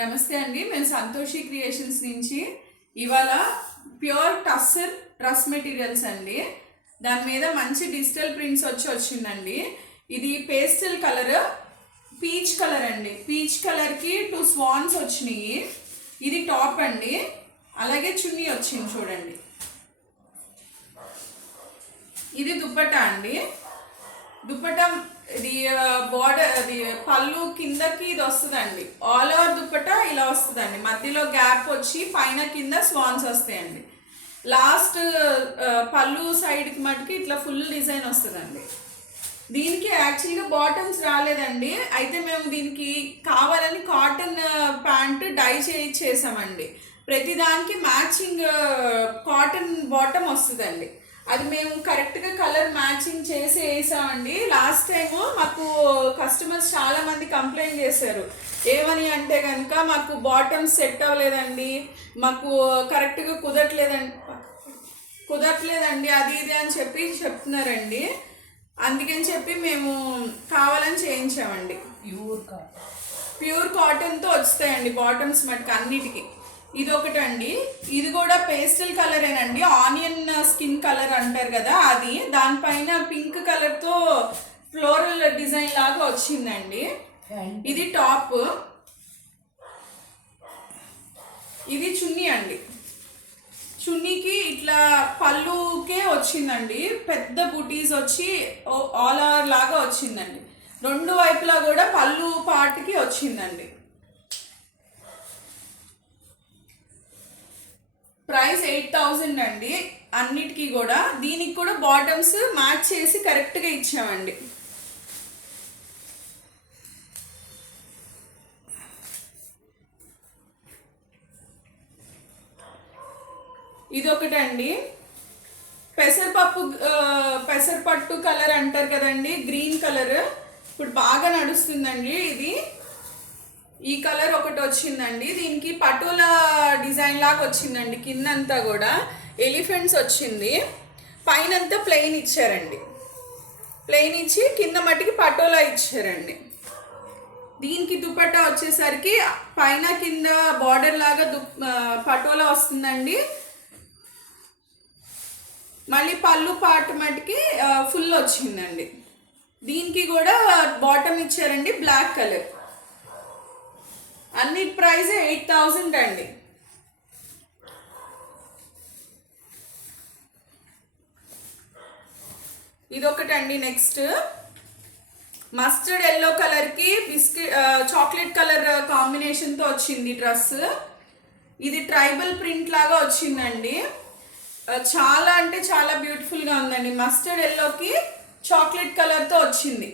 నమస్తే అండి, మేము సంతోషి క్రియేషన్స్ నుంచి ఇవాళ ప్యూర్ టస్సర్ డ్రెస్ మెటీరియల్స్ అండి. దాని మీద మంచి డిజిటల్ ప్రింట్స్ వచ్చిందండి. ఇది పేస్టల్ కలర్, పీచ్ కలర్ అండి. పీచ్ కలర్కి 2 స్వాన్స్ వచ్చినాయి. ఇది టాప్ అండి, అలాగే చున్నీ వచ్చింది చూడండి. ఇది దుప్పటా అండి. దుప్పటా ఇది బార్డర్, అది పళ్ళు కిందకి ఇది వస్తుందండి. ఆల్ ఓవర్ దుప్పటా ఇలా వస్తుందండి. మధ్యలో గ్యాప్ వచ్చి పైన కింద స్వాన్స్ వస్తాయండి. లాస్ట్ పళ్ళు సైడ్కి మటుకి ఇట్లా ఫుల్ డిజైన్ వస్తుందండి. దీనికి యాక్చువల్గా బాటమ్స్ రాలేదండి. అయితే మేము దీనికి కావాలని కాటన్ ప్యాంట్ డై చేసామండి. ప్రతిదానికి మ్యాచింగ్ కాటన్ బాటమ్ వస్తుందండి. అది మేము కరెక్ట్గా కలర్ మ్యాచింగ్ చేసి వేసామండి. లాస్ట్ టైము మాకు కస్టమర్స్ చాలామంది కంప్లైంట్ చేశారు. ఏమని అంటే కనుక మాకు బాటమ్స్ సెట్ అవ్వలేదండి, మాకు కరెక్ట్గా కుదరట్లేదండి అది ఇది అని చెప్తున్నారండి. అందుకని చెప్పి మేము కావాలని చేయించామండి. ప్యూర్ కాటన్తో వస్తాయండి బాటమ్స్ మటుకు అన్నిటికీ. ఇది ఒకటండి. ఇది కూడా పేస్టల్ కలరేనండి, ఆనియన్ స్కిన్ కలర్ అంటారు కదా అది. దానిపైన పింక్ కలర్తో ఫ్లోరల్ డిజైన్ లాగా వచ్చిందండి. ఇది టాప్. ఇది చున్నీ అండి. చున్నీకి ఇట్లా పళ్ళుకే వచ్చిందండి, పెద్ద బుటీస్ వచ్చి ఆల్ ఓవర్ లాగా వచ్చిందండి. రెండు వైపులా కూడా పళ్ళు పార్ట్కి వచ్చిందండి. ప్రైస్ 8,000 అండి అన్నిటికీ కూడా. దీనికి కూడా బాటమ్స్ మ్యాచ్ చేసి కరెక్ట్గా ఇచ్చామండి. ఇది ఒకటండి, పెసరపట్టు కలర్ అంటారు కదండి, గ్రీన్ కలర్ ఇప్పుడు బాగా నడుస్తుందండి. ఇది ఈ కలర్ ఒకటి వచ్చిందండి. దీనికి పటోలా డిజైన్ లాగా వచ్చిందండి. కిందంతా కూడా ఎలిఫెంట్స్ వచ్చింది, పైనంతా ప్లెయిన్ ఇచ్చారండి. ప్లెయిన్ ఇచ్చి కింద మట్టికి పటోలా ఇచ్చారండి. దీనికి దుపట్టా వచ్చేసరికి పైన కింద బార్డర్ లాగా పటోలా వస్తుందండి. మళ్ళీ పళ్ళు పార్ట్ మట్టికి ఫుల్ వచ్చిందండి. దీనికి కూడా బాటమ్ ఇచ్చారండి, బ్లాక్ కలర్. అన్నిటి ప్రైస్ 8,000 అండి. ఇదొకటండి. నెక్స్ట్ మస్టర్డ్ ఎల్లో కలర్కి చాక్లెట్ కలర్ కాంబినేషన్తో వచ్చింది డ్రెస్. ఇది ట్రైబల్ ప్రింట్ లాగా వచ్చిందండి. చాలా అంటే చాలా బ్యూటిఫుల్గా ఉందండి. మస్టర్డ్ ఎల్లోకి చాక్లెట్ కలర్తో వచ్చింది.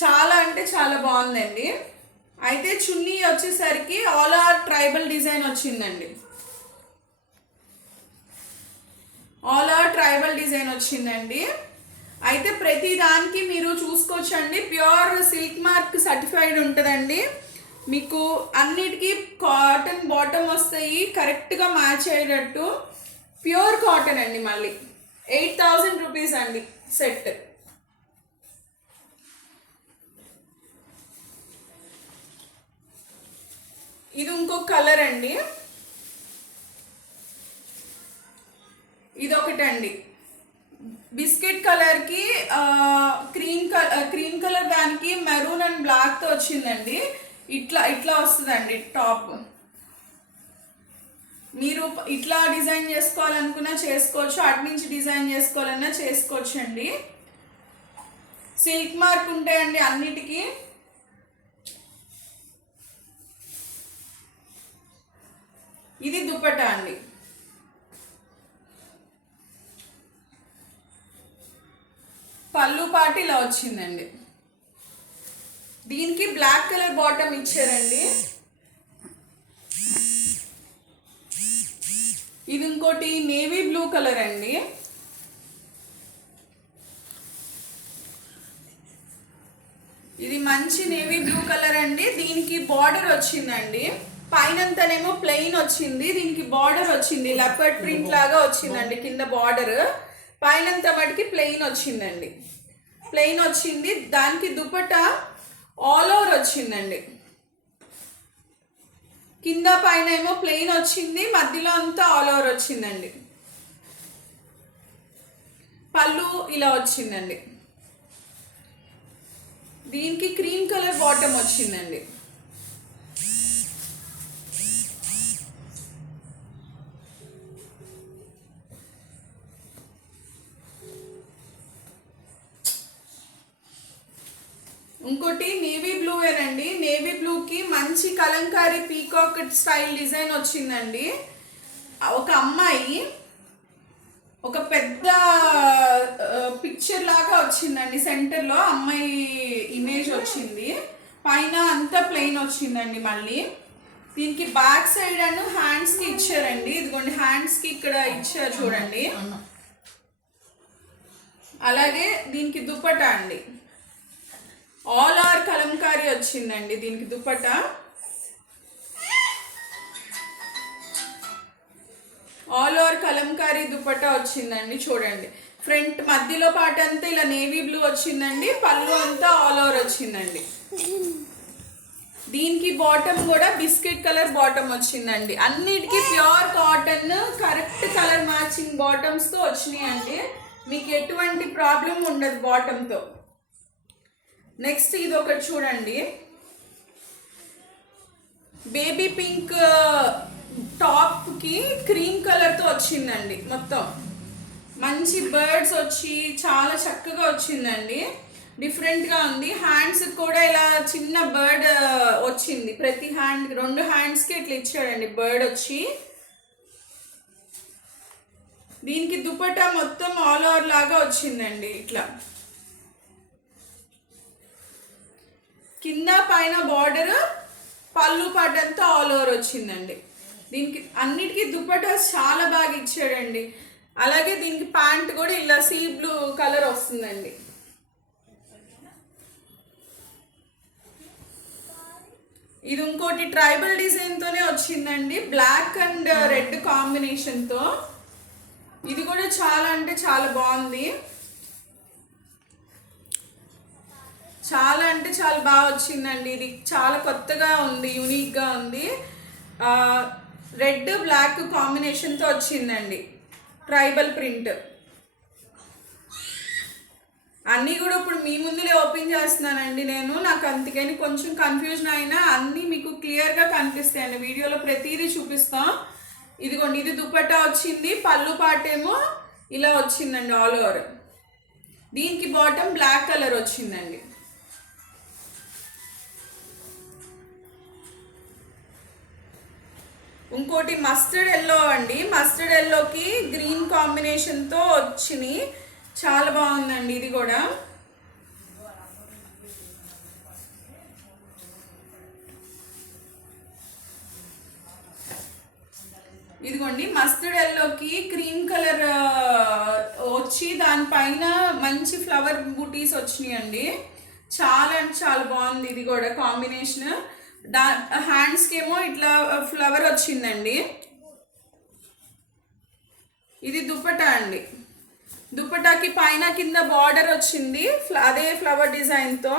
చాలా అంటే చాలా బాగుందండి. అయితే చున్నీ వచ్చేసరికి ఆల్ ఓవర్ ట్రైబల్ డిజైన్ వచ్చిందండి. ఆల్ ఓవర్ ట్రైబల్ డిజైన్ వచ్చిందండి. అయితే ప్రతి దానికి మీరు చూసుకోవచ్చండి, ప్యూర్ సిల్క్ మార్క్ సర్టిఫైడ్ ఉంటుందండి. మీకు అన్నిటికీ కాటన్ బాటమ్ వస్తాయి, కరెక్ట్గా మ్యాచ్ అయ్యేటట్టు. ప్యూర్ కాటన్ అండి. మళ్ళీ 8,000 రూపీస్ అండి సెట్. ఇది ఇంకొక కలర్ అండి. ఇదొకటండి, బిస్కెట్ కలర్కి క్రీమ్ కలర్ దానికి మెరూన్ అండ్ బ్లాక్తో వచ్చిందండి. ఇట్లా వస్తుందండి టాప్. మీరు ఇట్లా డిజైన్ చేసుకోవాలనుకున్నా చేసుకోవచ్చు, అటు నుంచి డిజైన్ చేసుకోవాలన్నా చేసుకోవచ్చు అండి. సిల్క్ మార్క్ ఉంటాయండి అన్నిటికీ. ఇది దుపట్టా అండి. పళ్ళు పాటు ఇలా వచ్చిందండి. దీనికి బ్లాక్ కలర్ బాటమ్ ఇచ్చారండి. ఇది ఇంకోటి నేవీ బ్లూ కలర్ అండి. ఇది మంచి నేవీ బ్లూ కలర్ అండి. దీనికి బార్డర్ వచ్చిందండి. పైనంతానేమో ప్లెయిన్ వచ్చింది, దీనికి బార్డర్ వచ్చింది, లెపర్డ్ ప్రింట్ లాగా వచ్చిందండి కింద బార్డర్. పైనంతా మటుకి ప్లెయిన్ వచ్చిందండి. ప్లెయిన్ వచ్చింది. దానికి దుపట్టా ఆల్ ఓవర్ వచ్చిందండి. కింద పైన ఏమో ప్లెయిన్ వచ్చింది, మధ్యలో అంతా ఆల్ ఓవర్ వచ్చిందండి. పళ్ళు ఇలా వచ్చిందండి. దీనికి క్రీమ్ కలర్ బాటమ్ వచ్చిందండి. ఇంకోటి నేవీ బ్లూ వేనండి. నేవీ బ్లూకి మంచి కలంకారీ పీకాక్ స్టైల్ డిజైన్ వచ్చిందండి. ఒక అమ్మాయి ఒక పెద్ద పిక్చర్ లాగా వచ్చిందండి. సెంటర్లో అమ్మాయి ఇమేజ్ వచ్చింది, పైన అంతా ప్లెయిన్ వచ్చిందండి. మళ్ళీ దీనికి బ్యాక్ సైడ్ అండ్ హ్యాండ్స్కి ఇచ్చారండి. ఇదిగోండి హ్యాండ్స్కి ఇక్కడ ఇచ్చారు చూడండి. అలాగే దీనికి దుపట్టా అండి, ఆల్ ఓవర్ కలంకారీ వచ్చిందండి. దీనికి దుపట్టా ఆల్ ఓవర్ కలంకారీ దుపట్టా వచ్చిందండి. చూడండి ఫ్రంట్ మధ్యలో పార్ట్ అంతా ఇలా నేవీ బ్లూ వచ్చిందండి, పళ్ళు అంతా ఆల్ ఓవర్ వచ్చిందండి. దీనికి బాటమ్ కూడా బిస్కెట్ కలర్ బాటమ్ వచ్చిందండి. అన్నిటికీ pure cotton correct colour matching బాటమ్స్తో వచ్చినాయండి. మీకు ఎటువంటి ప్రాబ్లం ఉండదు బాటంతో. నెక్స్ట్ ఇది ఒకటి చూడండి, బేబీ పింక్ టాప్కి క్రీమ్ కలర్తో వచ్చిందండి. మొత్తం మంచి బర్డ్స్ వచ్చి చాలా చక్కగా వచ్చిందండి. డిఫరెంట్గా ఉంది. హ్యాండ్స్ కూడా ఇలా చిన్న బర్డ్ వచ్చింది. ప్రతి హ్యాండ్ 2 హ్యాండ్స్కి ఇట్లా ఇచ్చాడండి బర్డ్ వచ్చి. దీనికి దుపట్టా మొత్తం ఆల్ ఓవర్ లాగా వచ్చిందండి. ఇట్లా కింద పైన బార్డర్, పళ్ళు పాటంతా ఆల్ ఓవర్ వచ్చిందండి. దీనికి అన్నిటికీ దుపట్టా చాలా బాగా ఇచ్చాడండి. అలాగే దీనికి ప్యాంట్ కూడా ఇలా సీ బ్లూ కలర్ వస్తుందండి. ఇది ఇంకోటి ట్రైబల్ డిజైన్తోనే వచ్చిందండి, బ్లాక్ అండ్ రెడ్ కాంబినేషన్తో. ఇది కూడా చాలా అంటే చాలా బాగుంది. చాలా అంటే చాలా బాగా వచ్చిందండి. ఇది చాలా కొత్తగా ఉంది, యూనిక్గా ఉంది. రెడ్ బ్లాక్ కాంబినేషన్తో వచ్చిందండి, ట్రైబల్ ప్రింట్. అన్నీ కూడా ఇప్పుడు మీ ముందులే ఓపెన్ చేస్తున్నానండి నేను. నాకు అందుకని కొంచెం కన్ఫ్యూజన్ అయినా అన్నీ మీకు క్లియర్గా కనిపిస్తాయండి వీడియోలో, ప్రతిదీ చూపిస్తాం. ఇదిగోండి ఇది దుపట్టా వచ్చింది, పళ్ళు పాటేమో ఇలా వచ్చిందండి ఆల్ ఓవర్. దీనికి బాటమ్ బ్లాక్ కలర్ వచ్చిందండి. ఇంకోటి మస్టర్డ్ ఎల్లో అండి. మస్టర్డ్ ఎల్లోకి గ్రీన్ కాంబినేషన్తో వచ్చినాయి, చాలా బాగుందండి. ఇది కూడా ఇదిగోండి మస్టర్డ్ ఎల్లోకి క్రీమ్ కలర్ వచ్చి దానిపైన మంచి ఫ్లవర్ బూటీస్ వచ్చినాయండి. చాలా అంటే చాలా బాగుంది. ఇది కూడా కాంబినేషన్. హ్యాండ్స్కి ఏమో ఇట్లా ఫ్లవర్ వచ్చిందండి. ఇది దుపట్టా అండి. దుపట్టాకి పైన కింద బార్డర్ వచ్చింది అదే ఫ్లవర్ డిజైన్తో.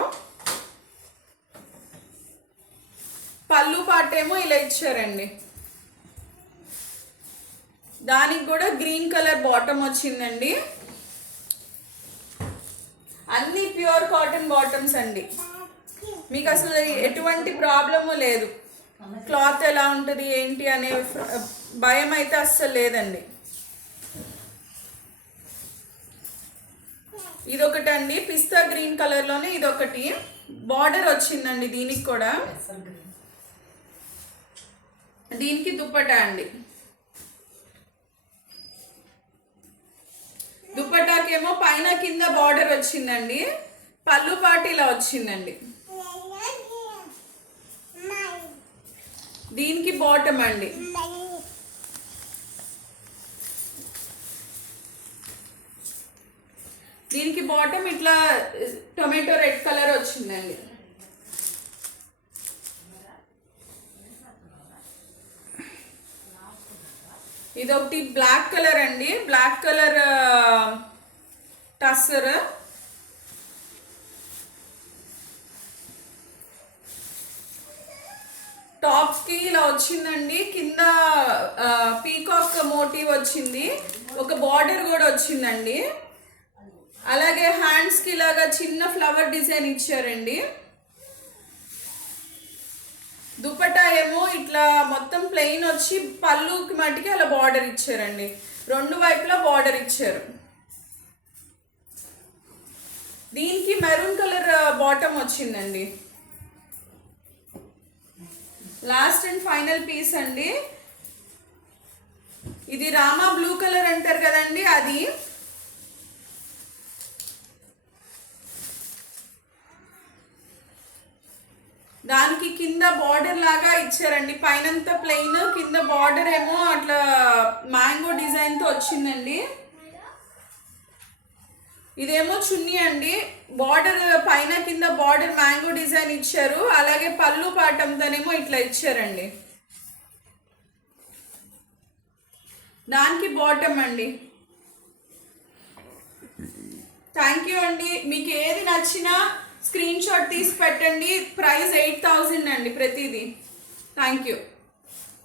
పళ్ళు పాటేమో ఇలా ఇచ్చారండి. దానికి కూడా గ్రీన్ కలర్ బాటమ్ వచ్చిందండి. అన్ని ప్యూర్ కాటన్ బాటమ్స్ అండి. మీకు అసలు ఎటువంటి ప్రాబ్లము లేదు. క్లాత్ ఎలా ఉంటుంది ఏంటి అనే భయం అయితే అస్సలు లేదండి. ఇదొకటి అండి, పిస్తా గ్రీన్ కలర్లోనే ఇదొకటి బార్డర్ వచ్చిందండి. దీనికి కూడా దీనికి దుపట్టా అండి. దుపట్టాకేమో పైన కింద బార్డర్ వచ్చిందండి, పళ్ళు పాటు ఇలా వచ్చిందండి. దీనికి బాటమ్ అండి. దీనికి బాటమ్ ఇట్లా టొమాటో రెడ్ కలర్ వచ్చిందండి. ఇదొకటి బ్లాక్ కలర్ అండి, బ్లాక్ కలర్ టస్సర్. టాప్స్ కి ఇలా వచ్చిందండి, కింద పీకాక్ మోటివ్ వచ్చింది, ఒక బార్డర్ కూడా వచ్చిందండి. అలాగే హ్యాండ్స్ కి ఇలాగా చిన్న ఫ్లవర్ డిజైన్ ఇచ్చారండి. దుపట్టా ఏమో ఇట్లా మొత్తం ప్లెయిన్ వచ్చి పళ్ళుకి మట్టికి అలా బార్డర్ ఇచ్చారండి, రెండు వైపులా బార్డర్ ఇచ్చారు. దీనికి మెరూన్ కలర్ బాటమ్ వచ్చిందండి. లాస్ట్ అండ్ ఫైనల్ పీస్ అండి. ఇది రామా బ్లూ కలర్ అంటారు కదండి, అది. దానికి కింద బార్డర్ లాగా ఇచ్చారండి, పైనంతా ప్లెయిన్, కింద బార్డర్ ఏమో అట్లా మ్యాంగో డిజైన్తో వచ్చిందండి. ఇదేమో చున్నీ అండి, బార్డర్ పైన కింద బార్డర్ మ్యాంగో డిజైన్ ఇచ్చారు. అలాగే పళ్ళు పాటంతోనేమో ఇట్లా ఇచ్చారండి. దానికి బాటమ్ అండి. థ్యాంక్ యూ అండి. మీకు ఏది నచ్చినా స్క్రీన్ షాట్ తీసి పెట్టండి. ప్రైస్ 8000 అండి ప్రతిదీ. Thank you.